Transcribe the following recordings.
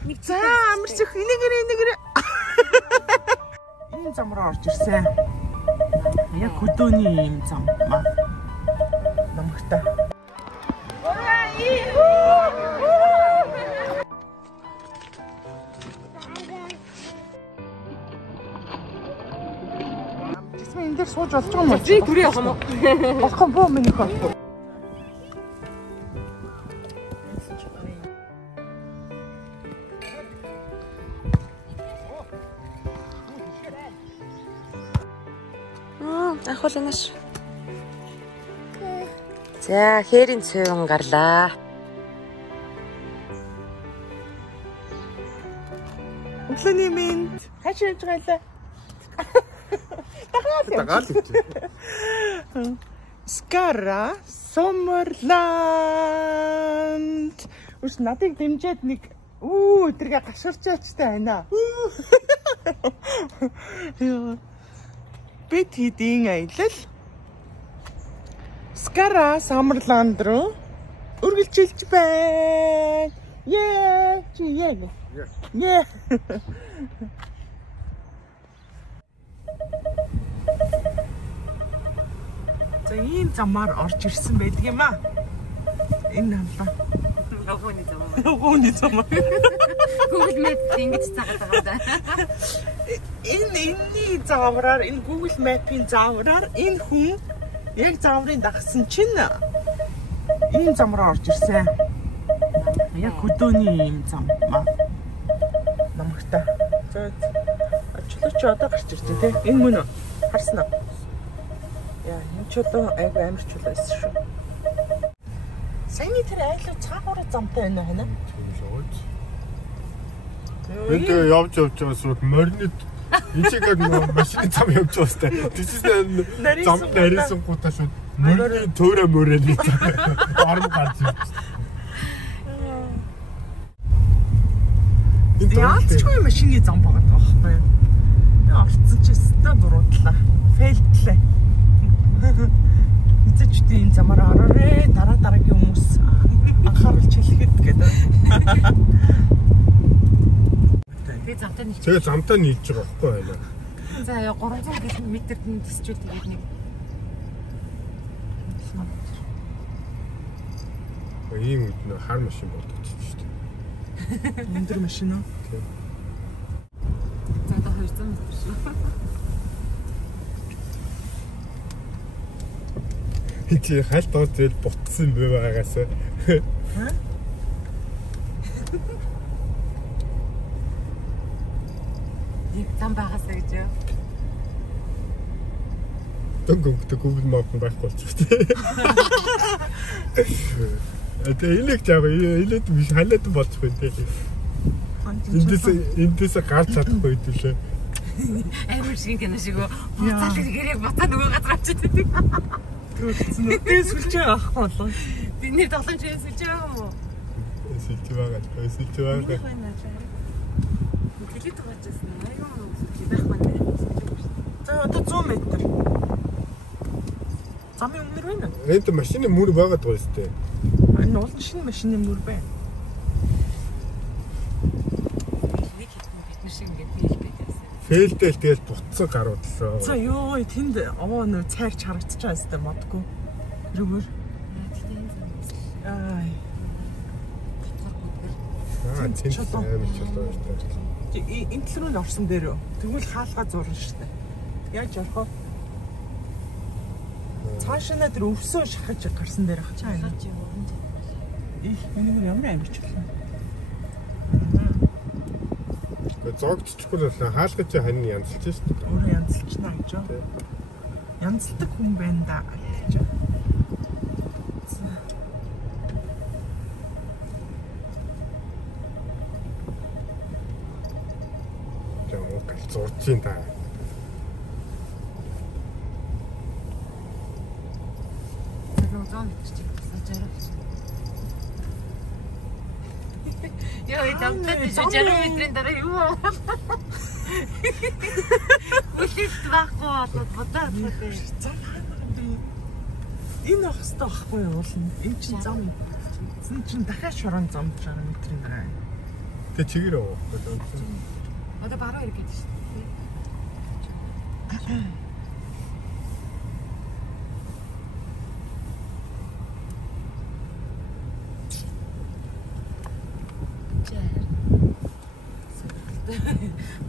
За амарчих энийгэр. Энэ зам руу орж ирсэн. Яг хөдөөний юм зам маа. Намхтай. Энд дээр сууж болж байгаа юм уу? Би түрээ явах юм уу? Болохгүй боо минийх. Ахуулнаш. За, хээрийн цэвэн гарлаа. Өглөөний мэнд. Хаач явж байгаа лээ? Тагаал. Skara Sommerland. Үс надыг дэмжиад нэг тэргээ гашуурчаачтай байна. Бид хэдийн аялал Skara Sommerland руу үргэлжилж байна. Yeah. За ийм замаар орж ирсэн байдаг юм аа. Энэ хамлаа. Логоны замаар. Google Maps ингэж цагаад байгаа даа. Энэний заавраар, энэ Google Map-ийн заавраар энэ хүн яг зааврын дагсан чинь ийм замаар орж ирсэн. Яг хөдөөний ийм зам маа. Намхтай. За очлооч одоо гарч ирсэн тий. Энэ мөн үү? Харсан уу? Яа, энэ ч одоо айгүй амар ч байсан шүү. Саяны тэр айлуу цаагаараа замтай байна хана. Бид явж байсууд морнид энэгээр машины зам явж байстай. Тэсээс зам нарийнсан гутаа шууд морны төөрэ мөрөний орон гарч ирсэн. Яалтчгүй машины зам байгаа байхгүй юу? Орцсон ч өстой буруудлаа. Фейлдлээ. Эцэгчдийн энэ замаар ороорой. Дараагийн хүмүүс анхааруулж хэлэхэд гэдэг. Тэгээ замтаа нийлж байгаа байхгүй юу? За яа 300 км-д тисчүүл тэгээд нэг. Ийм үед нөө хар машин болчихсон шүү дээ. Өндөр машин уу? Тийм. За одоо 200 м шүү. Чи хальт оцэл бутсан бай байгаас. Ха? Нэг зам байгаасаа гэж юу? Дөнгөнд Google Map байхгүй болчихсон. Тэгээ илэг жаа илээд биш халаад болчих юм тий. Эндээс гарч чадахгүй хэвлээ. Амар шиг гэнэ шиг үү. Буцаад гэрээ ботаа нөгөө газар очиж байдаг. Тэгвэл сүлж байгаа ахгүй болов. Би нэр тоглоомч сүлж байгаа юм уу? Сүлж байгаа. Хэлээд байгаачсан. Аюу сүлж байх маань. За одоо 100 м. Замын өмнөр байна. Энд машины мөр байгаад байгаа юм тест. Энэ бол шинэ машины мөр байна. Фейлдэл тэгэл бутсан гаруудлаа. За ёо тэнд овоо нөө цайрч харагдаж байгаа юм модгүй. Рүүгээр. Ай. Тэнд амар чулуу шүү дээ. Энэ тал руу орсон дээр үү? Тэгвэл хаалгаа зурна шүү дээ. Яаж орох вэ? Цаашаа тэр өвсөө шахаж гарсан дээр ах чаа. Энэ ямар амарч байна. Зогдчихгүй л хаалга чи хань янзлж шүү дээ. Өөрөө янзлчихна гэж юу? Янзлдаг хүн байна да гэж. Яа, галзуурчин та. Яа, энэ 60 м-ийн дараа юу аа? Үлээс байхгүй болоод бодоод байна. Энэ ах хэвээр байхгүй юу болно. Энэ чинь зам. Энэ чинь дахиад шорон зам 60 м-ийн дараа. Тэ чигээр оо. Одоо баруун ирэх гэдэг шүү.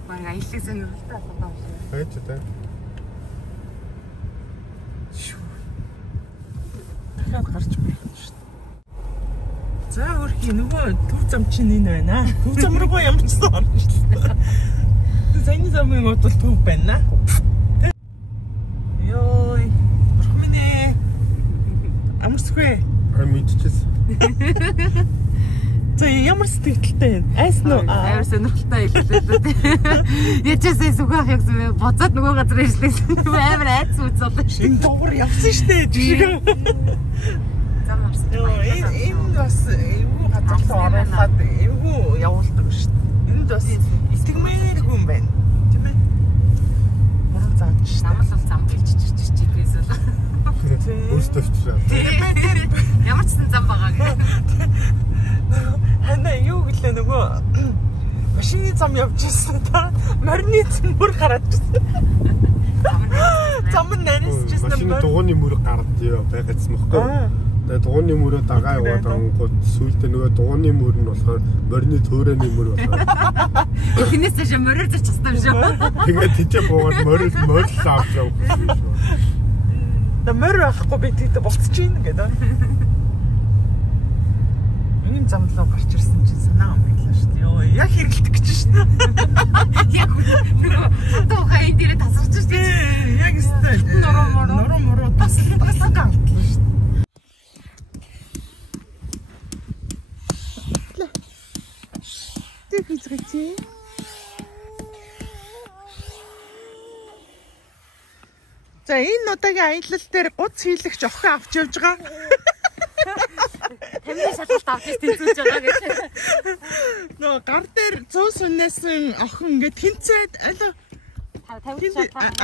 Баг аяллаа сонирхолтой болоо. Хайч та. Дахиад гарч байна шүү. За өөрхий нөгөө төв зам чинь энэ байна. Төв зам руу ямар ч сан орно шүү. Зайны замын удал төв байна. Йой. Орхминэ. Амарсгүй. Мэдчихсэн. За ямар сэтгэлтэй айс нөө Амар сонирхолтой хэллээ. Ячаасаа сүгэх юм боцоод нөгөө газар ирсэн. Амар айц үзсэн шүү. энэ дугуур явсан штэ жишээ. Зам марсан. Энэ бас эвгүй газар оруулаад эвгүй явуулдаг штэ. Энд бас итгэмээр хүн байна. Тийм ээ. Буруу зааж штэ. Намал бол зам гэлж чичиж байсан л. Өөртөө авчираа. Ямар ч зам байгаа гэх. Хана юу гэлээ нөгөө машины зам явж ирсэн та морины цэмөр гараад ирсэн. Зам нь нарийсчихсэн машины дугууны мөр гардё байгаадсан мөхгүй. Тэгээ дугууны мөрөө дагаа яваад ангууд сүйдээ нөгөө дугууны мөр нь болохоор морины төөрөний мөр болоо. Хинээс ч мороор зарчихсан юм шүү. Тэгээд тийчээ буугаад морил авч явсан шүү. Да мөр авахгүй би тийтэ болцчихин гэдэг. Энэ замдлаа гарч ирсэн чинь санаа омглоо шүү дээ. Йоо, яг хэрэлдэх гэж шүү дээ. Яг нөгөө хатуу хайн дээр тасарч шүү дээ. Яг өстой. Нуруу таслан галтлаа шүү дээ. Тэг хийцгээч. За энэ удаагийн аялал дээр гуц хийлэгч охин авч явж байгаа. Тамирын шалгалт авч тэнцүүлж байгаа гэж. Нөө гар дээр 100 сүнээсэн охин ингээд тэнцээд аль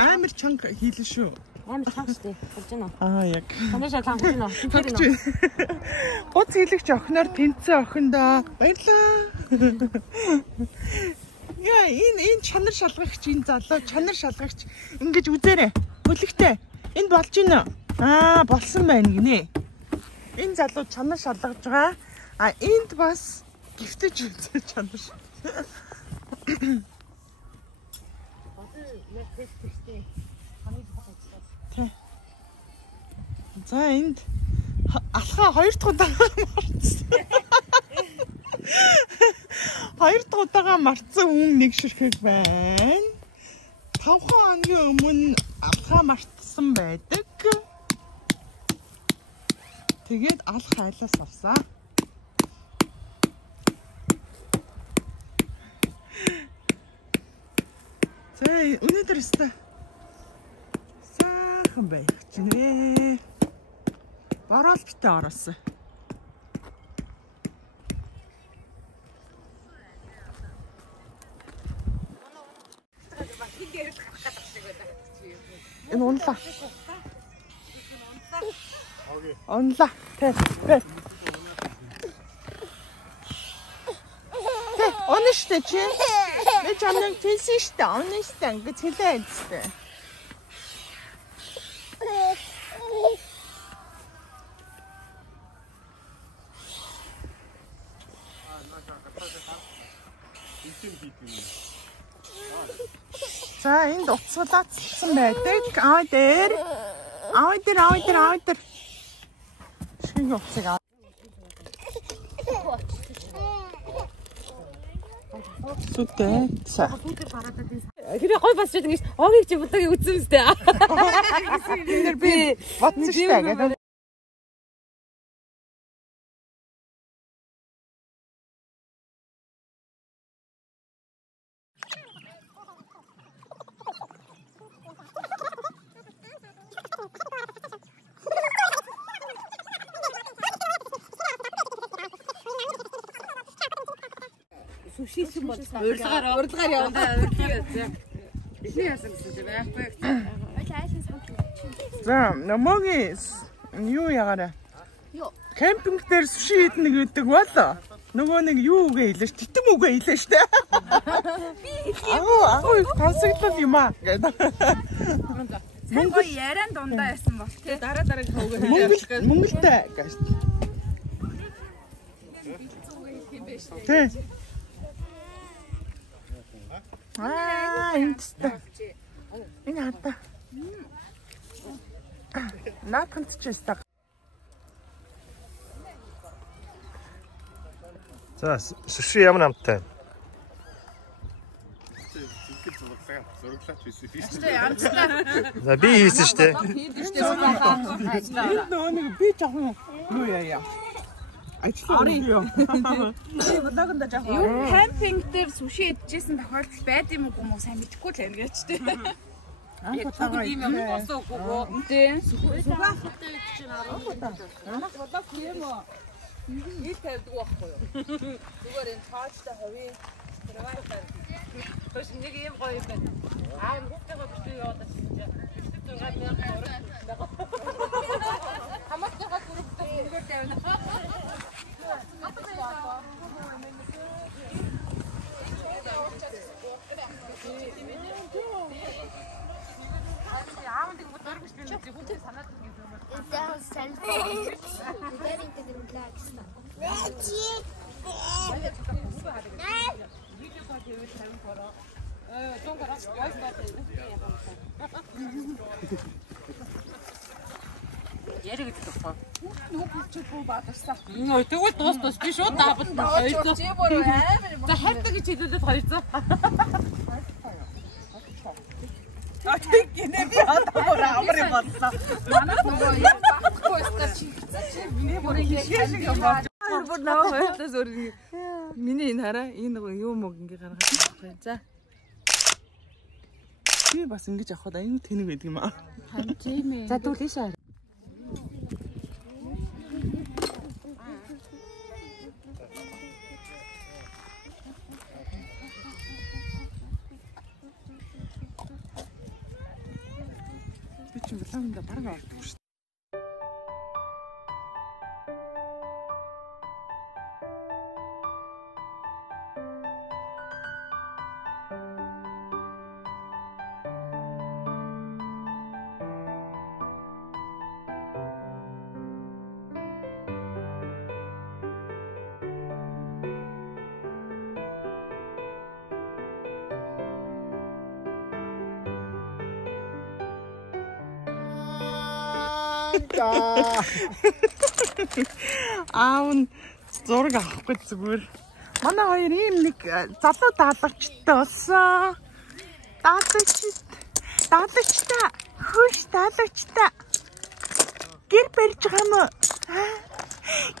амар чанга хийлэн шүү. Амар чанга шүү дээ. Болж байна уу? Аа яг. Тамирын шалгалт авч байна уу? Гуц хийлэгч охиноор тэнцээ охиндоо баярлаа. Яа энэ чанар шалгагч энэ залуу чанар шалгагч ингэж үзээрэй. Хөлөгтэй. Энд болж гинэ. Аа болсон байна гинэ. Энэ залуу чанар шалгаж байгаа. А энд бас гифтэж үзээ чанар. За энд алхаа 2 дахь удаа марцсан. 2 дахь удаага марцсан хүн нэг ширхэг байна. 5 хоногийн өмнө алхаа мартсан байдаг. Тэгээд алх хайлаас авсан. За өнөөдөр өстө сайхан байх чинь. Бараал битээ ороосоо. Энэ унлаа. Унлаа. Тэ. Онно штэ чи. Би чамайг тийсэн штэ. Онно штэ. Ингээд хэлээ штэ. За энд утсуулаацсан байдаг. Аа дээр. Шинэ утсыг аа. Сүтээ. Хэрэг гой бас ч ингэж огийг чи будагийг үзсэн үстэй. Тэр би батсан штэ гэдэг. Шийсэн бол урилгаар яваа. Эхний яасан гэсэн чи байхгүй. За намогийн юу ягаараа. Кемпинг дээр суши идэх гэдэг бол Нөгөө нэг юу үгээ хэлээ ш. Титэм үгээ хэлээ штэ. Аа тасагдлал юм аа гэдэг. Монгол яриан дундаа ясан бол тий дараа хөвгөө хэлээ. Монголтай гэж. Тий. Инстэ. Энэ хата. Наатант ч ястаа. За, суshi ямар намтай? За би хийсэн шүү дээ. Нэг би жоохон юу яа. Ажлаа юу. Вологонд жоохон кампинг дээр суши идчихсэн тохиолдол байд юм уу сайн мэдэхгүй л байна гэж тий. Анхаагаа ийм юм болоогүй тий. Сугаа хөтөл гэж байна. Болоо юм уу? Ил тавьдаг байхгүй юу? Зүгээр энэ таачтай хавийн тэрвайтай. Тэс нэг юм гоё байна. Аа хүүхдтэйгээ бишгүй яваад байна. Биштэй 6,000 төгрөг. Хамаатай бүрэгтэй ингээд тавина. Аавд ингэ дөрөв гэж би хүүхдээ санаад байна. Яриг гэдэг байна. Нүгчгүй бадарсан. Тэгвэл дуус би шууд даабал 200. Чи бүр амар. За хайртай гэж хэлээд 200. Тэг гинэ би одоо бүр амар юм боллоо. Манай нөгөө яг багхгүй өстөр чи. Би бүр хийшээ юм байна. Бүр нөө хоёлаас өөр миний энэ хараа энэ юу мөг ингээ гаргаад байна. За. Би бас ингэж авахад аюу тэнэг байдаг юм аа. Харин тийм ээ. За дүүлээш. Би ч влаганда бараг ордог шүү. Аав зураг авахгүй зүгээр. Манай хоёр ийм нэг залуу даалгачтай болсон. Даалгачтай. Хөөш даалгачтай. Гэр барьж байгаа юм уу?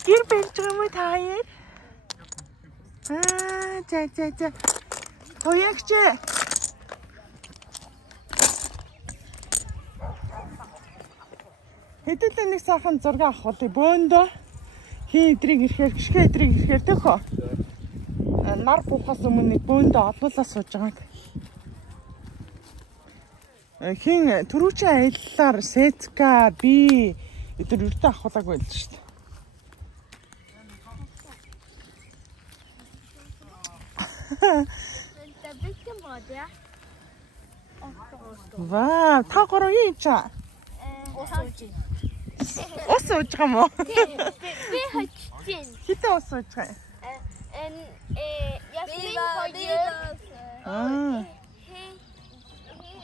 Гэр барьж байгаа юм уу та хоёр? За. Хоёрч хэдүүлээ нэг сайхан зураг авах уу бөөндөө хин эдрийг ирэхээр гიშгэ эдрийг ирэхээр төхөө нар буухаас өмнө нэг бөөндөө олуулаа сууж байгааг хин түрүүчийн аяллаар сетка би эдгээр үрдэ авахлаагүй л шүү дээ. Вау, та гурав юу хийж байгаа? Ус ууж байгаа мó? Би хаччин. Хитэ ус ууж байгаа?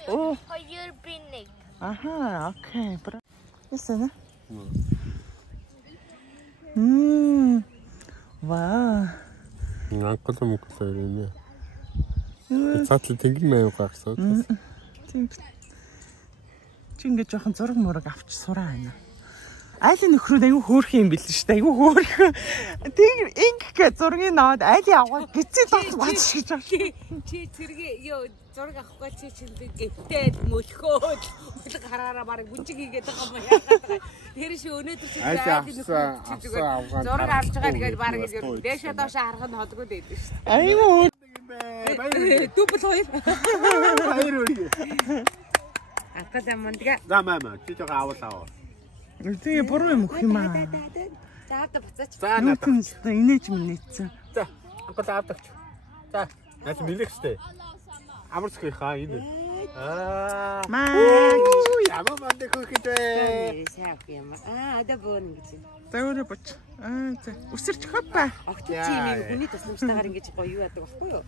Хоёр бинэг. Аха, окей. Ясана? Вау. Анхлаа мөнгөлөө ирнэ. Цаатлаа тэнгэр маяг гарсан. Тийм. Чи ингэ жоохон зураг мураг авч сураа байна. Айлын нөхрүүд аюу хөөрх юм бэл шүү дээ. Аюу хөөрх. Тэг ингэх зургийг наваад айлын аваа гизээ тооц бац шиж байгаа. Чи зэрэг ёо зураг авахгүй чи гэгтэл мөлхөөд гараараа барыг бүжиг хийгээд байгаа юм яагаад. Тэр шиг өнөөдөр чи айлын нөхрүүд зураг авч байгаа тэгээд барыг дээшээ доошоо харах нь холгүй дээ шүү дээ. Аюу Дубль 2. Баяр үргээ. Атаа мандга. За мама чи жоо авал. Тэгээ буруу юм өгөх юм аа. Заавда буцаач. За Юу юм бэ? Инээж минийцэн. За. Анхал авдагч. За. Наач нэлэх штэ. Амарсхий хаа энэ. Маа. Ямар мандэ хөөхтэй. Сайн юм. Одоо бөөн гэж. За өөрөө боч. За. Үсэрч хопа. Огт чи юм хүний тусламжтайгаар ингэж гоё юу яадаг байхгүй юу?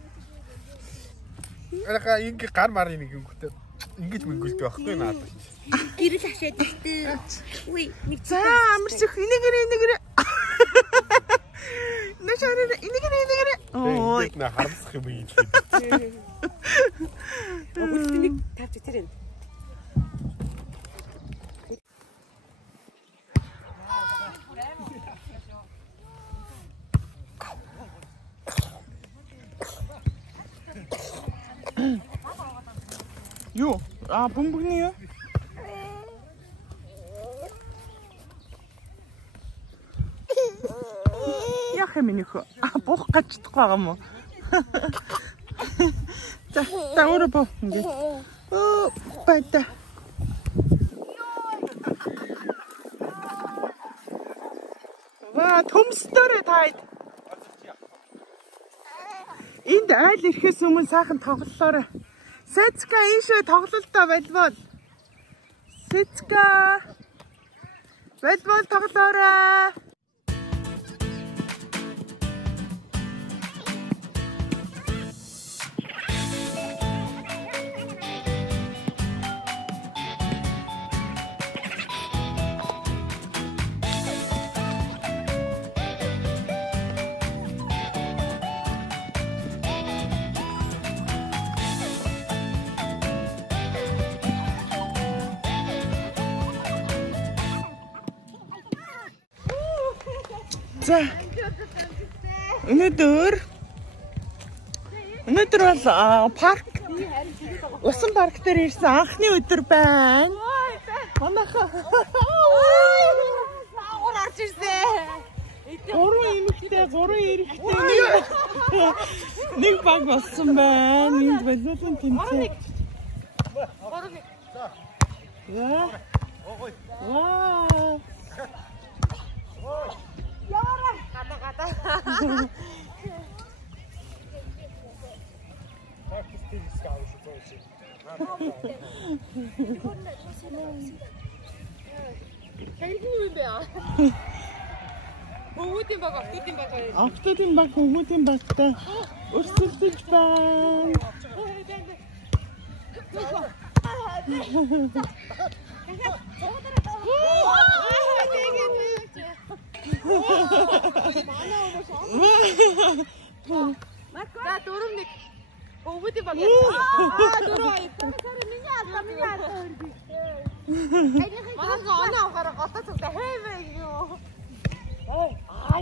Арга ингэ гар марын нэг юм хөтэ. Ингэж мөнгөлдөг байхгүй наадах. Гэрэл хашаад иртээ. Үгүй нэг За амарсх инэгэрэ. Нэшарэ инэгэрэ. Ой. На харамсах юм ийм. Өгөлтнийг тавьж тэр энэ. Юу? Бөмбөгний юу? Яах юм нөхө? Буух гэж чадахгүй байгаа юм уу? За, өөрөө боо ингэ. Бата. Ваа, төмстөрөө таад. Энд айл ирэхээс өмнө сайхан тоглолоорой. Сэцка ийшээ тоглолтоо волейбол. Сэцка. Волейбол тоглоорой. За. Өнөөдөр бол парк усан парк дээр ирсэн анхны өдөр байна. Манайхаа Агуур орж ирсэн. гурван эмэгтэй, гурван эрэгтэй нэг баг болсон байна. Энд волейболын тэмцээн. Вау. Хөвгүүдийн баг, октодын баг хоёр. Октодын баг, хөвгүүдийн багтай өрсөлдөж байна. За дөрөв нэг. Хөвгүүдийн баг. Дөрөв хоёр. Миний алдаа. Манай оноо авахаар голтой цогтой хэвээ юу.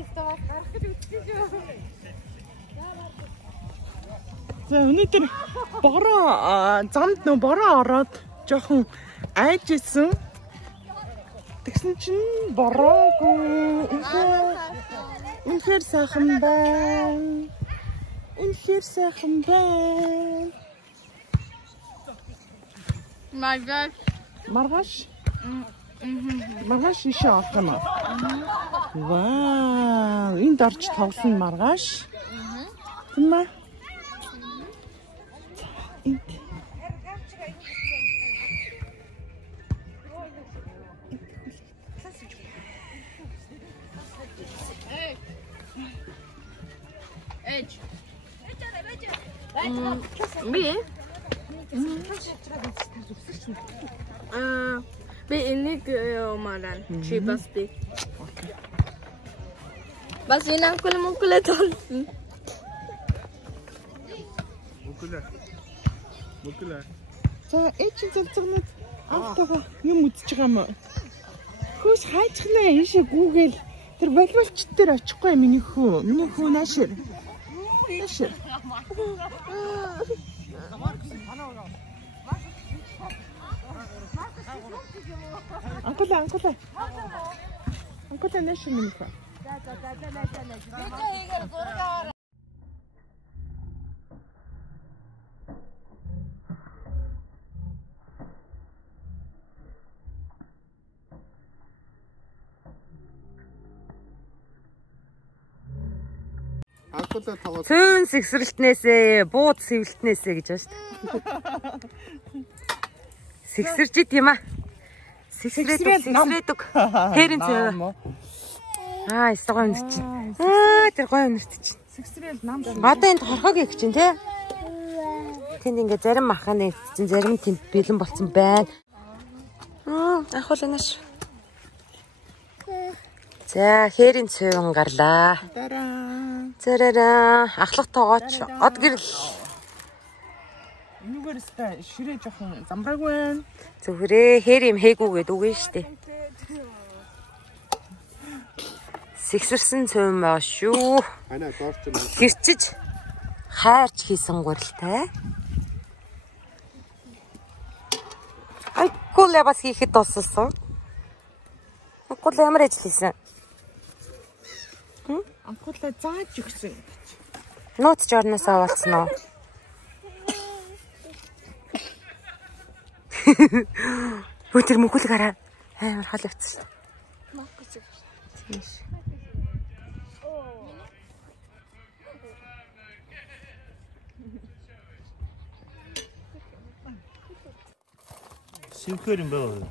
Стаа гарах гэж үтчихэж юу. За өнөөдөр бороо замд нөө бороо ороод жоохон айж исэн. Тэгсэн чинь бороогүй. Үнэхээр сайхан байна. Үнэхээр сайхан байна. Маргааш. Маргааш ишээ авах юм аа. Вау, энд орж тоглоно маргааш. Тийм ээ. Энд. Би энийг маран чи бас би. Бас энэ анкул толсон. Мөглөө. За эцэг зөвцгнүүд автога юм үзэж байгаа юм. Хөөс хайчихнаа ийшээ гүүгээл тэр волейболч дээр очихгүй миний хүү наашир. Наашир. Анкул наашир миний хүү. Цөөн сэгсрэлтнээсээ, бууд сэвэлтнээсээ гэж байна шүү дээ. Сэгсэрж ид юм аа. Сэгсрээдэг. Хэрэн цэв. Эсвэл гоё өнөрч чинь. Тэр гоё өнөрч чинь. Сэгсрэл нам шүү. Одоо энд хорхог их чинь тий. Тэнд ингээ зарим маханы чинь зарим тэнд бэлэн болцсон байна. Ахвал энэш. За хэрийн цэвэн гарлаа. Зараа ахлах тоогооч од гэрэл. Нүгээр өстэй ширээ жоохон замбраагүй байна. Зүгрээ хэрэм хээгүүгээд үгэн штэ. Сэгсэрсэн цэвэн байгаа шүү. Хэрчиж хайрч хийсэн гурилтай. Анкулаа бас хийхэд дууссан. Анкулаа ямар ажил хийсэн? Анкулаа зааж өгсөн. Нууц жорноос авалцсан уу? Өдөр мөнгөлөг хараа. Амар хол явцсан шүү. Синхэр юм байна.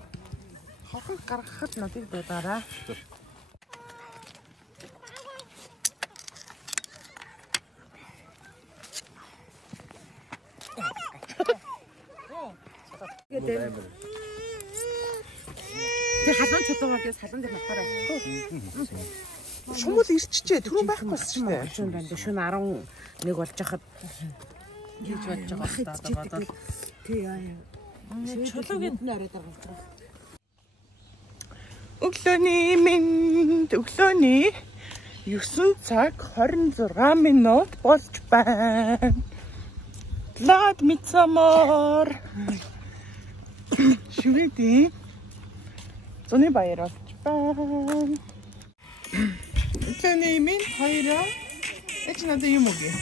Хохол гаргахад надыг дуудаарай. Тэр халуун чулуугаас халуун дээр натаарай. Шумал ирчжээ. Түрүү байхгүйсэн шүү дээ. Шүн байна. Шүн 11 болж хахад хийж болж байгаа одоо бодвол тий яа. Чулуугийн нэрээр гаргаж байгаа. Өглөөний минь өглөөний 9 цаг 26 минут болж байна. Glad Midsummer. Шүгэдий. Зуны баяр болж байна. Өглөөний минь хоёроо эч надад юм уу гээ.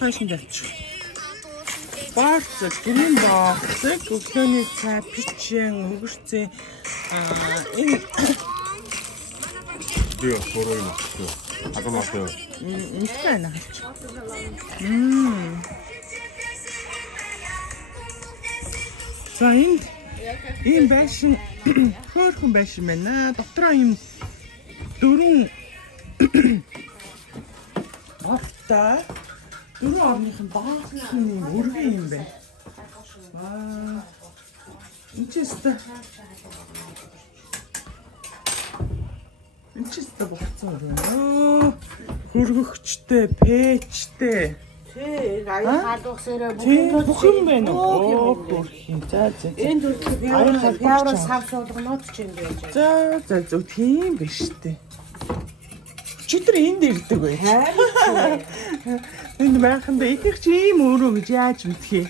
Хайшин дэвч. Барц гэрийн боцог өглөөний цай пичэн өгөрцөө энэ Dio, solo io. Акамасаа. Интэй наач. За энэ байшин хөөрхөн байшин байна. Дотроо юм 4 ортой 4 орных нь баахан өргөн юм байна. Инчээстэй. Инчээстэй болцсон байна. Хөргөгчтэй, пэчтэй. Тий, аяа хаалгасараа бүх юм байна. Хөрхийн. За. энэ төрөл яваа сав суулганууд ч юм байж. За тийм биш үү. Читэр энд ирдэг бай. Энд байханд идэх чи ийм өөрөө гэж яаж мэдхий.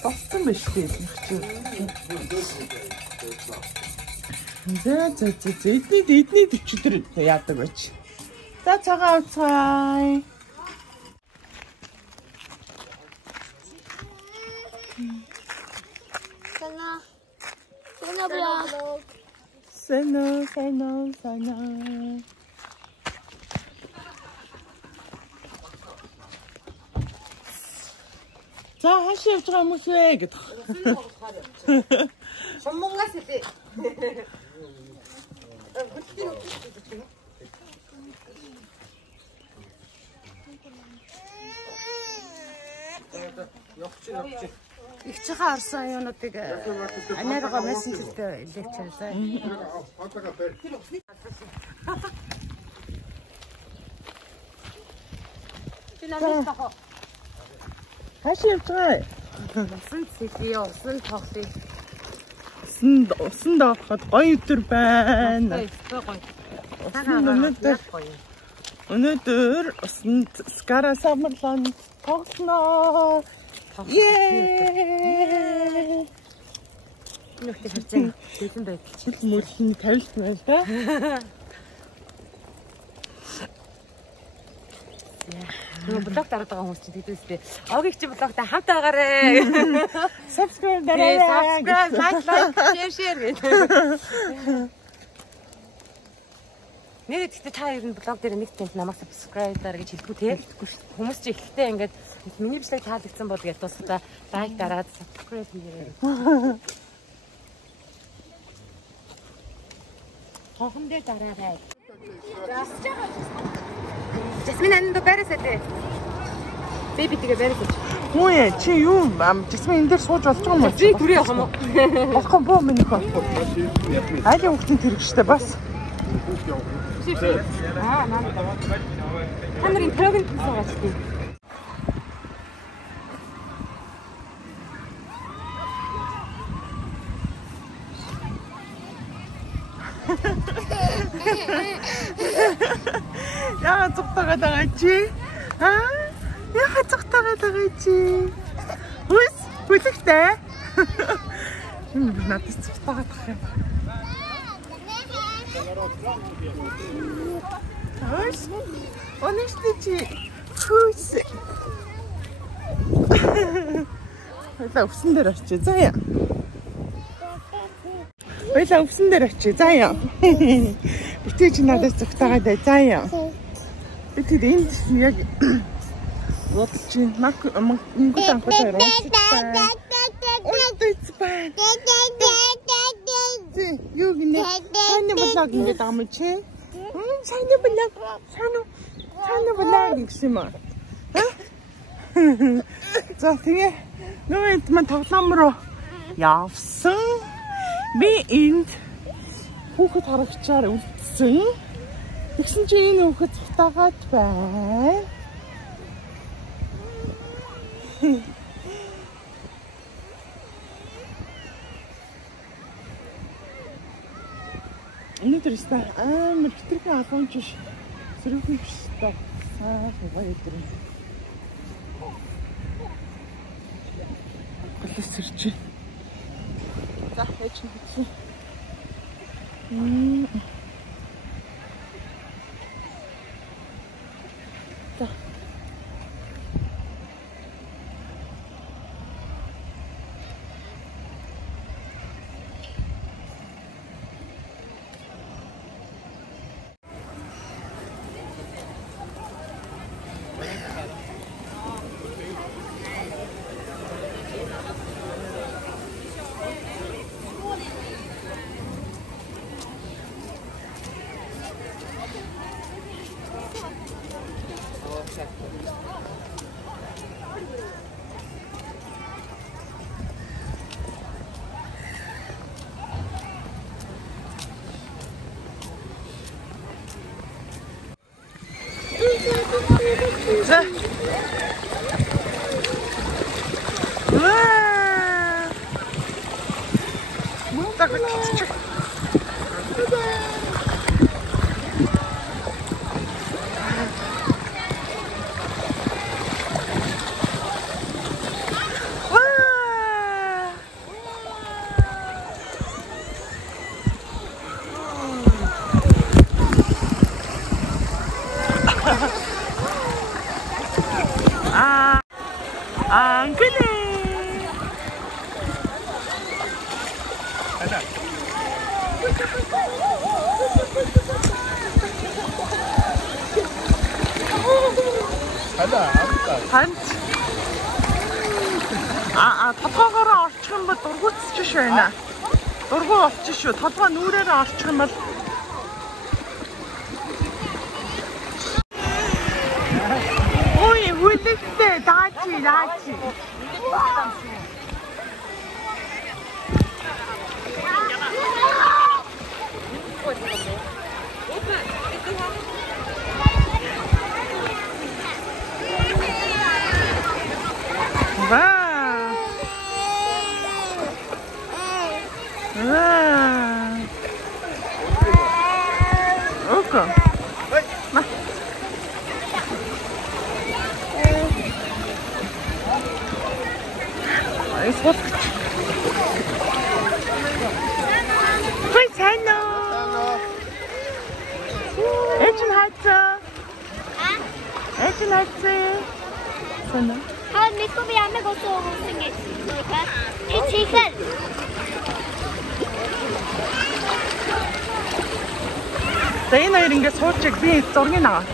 Болсон биш үү идэх чи. За эдний читэр яадаг байж. За цагаан уцай. Сэнэ. За хаашаа явж байгаа хүмүүс вэ гэдэг. Суммангаас хэлээ. Их чаха орсон юунуудыг анааргаа мессенжертэй илээчээ. Хаашаа явж байгаа? Усан цэхий, усан тоглоё. Усан дооход гоё өдөр байна. Өнөөдөр усанд Skara Summerland тоглоно. Ее. Нүхтэй хэрцэн дэлэн байдал. Чил мөлийн тавилт байна та. Блог дараад байгаа хүмүүс чинь тэгдээстэй. Огийг чи блогтай хамт байгаарэ. Subscribe дараарай. Like, share гэдэг. Нэр гэхдээ та ер нь блог дээр нэг тент намайг subscribe дараа гэж хэлдэггүй те. Хүмүүс ч ихтэй ингээд миний бичлэг таалагдсан бол гэж тусдаа лайк дараад subscribe хийгээрэй. Хохон дээр дараарай. Жасмин анд барьсаа те. Бэби тэгээ барьсаа. Хөө яа чи юу Жасмин энэ дээр сууж болж байгаа юм уу? Би хүрээ явах юм уу? Болохгүй боо минь хөө. Айлын хүүхдийн тэрэгчтэй бас. Аа наа. Хамрын програмд суугаад тийм. Яа цогтойгоо байгаа чи? Яа цогтойгоо байгаа чи? Хүс хүлэгтэй. Энэ бүр надад цогтойгоо тах юм. Хүс. Онэштэй чи хүс. Хөөе өвсөн дээр очиж заяа. Ойлаа өвсөн дээр очиж заяа. Битээ чи надад цогтойгоо даа заяа. Би тэр энд яг бодож байна. Мөнгө анхаарал уусчихсан. Юу гинэ? Сайн блог ингээд ам чи. Сайн блог. Сайн блог гэсэн юм аа. За тэгээ нөөд мань тоглоом руу явсан. Би энд хүүхэд харагчаар үлдсэн. Тэгсэн чи энэ хүүхэд цогтойгоод байна. Өнөөдөр өстой амар хитрхэн алгамж биш. Сэрүүхэн биш та. Гоё өдөр. Голос сэрч. За хэж мэдсэн. За. За. Так вот. Толгоогоороо орчих юм бол дургуутчих байна. Дургуу болчих шүү. Толгоо нүрээрээ орчих юм бол ой, хүлэгтэй даачи. Эжин хайцээ. Соно. Мэдгүй би ямар гол уусан гэж. Чи чихэн. За энэ хоёр ингээд суучих би зургийг аваа.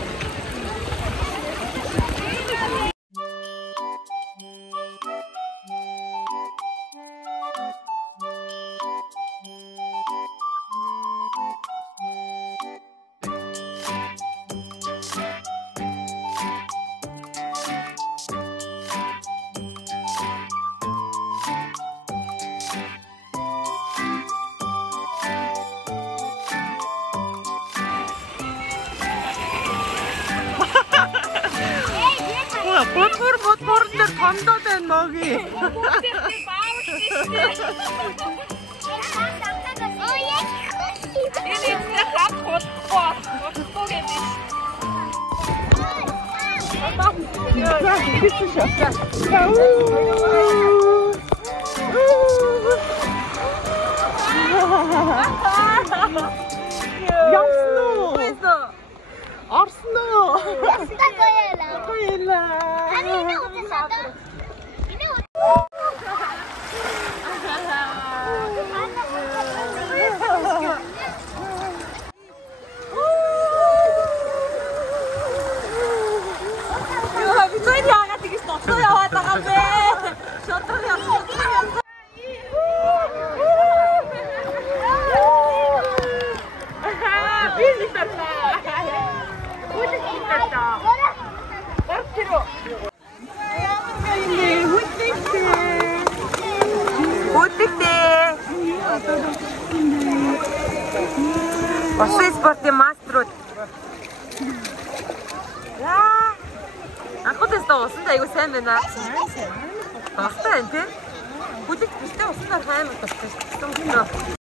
Бот дээр тондоод байна ноги. Болсон спортын мастерууд. Яа. Анхудаас усан айгуу сайн байна. Сайн. Багтаа энэ тий. Бүлэг төстэй усан хараа амар багтаа.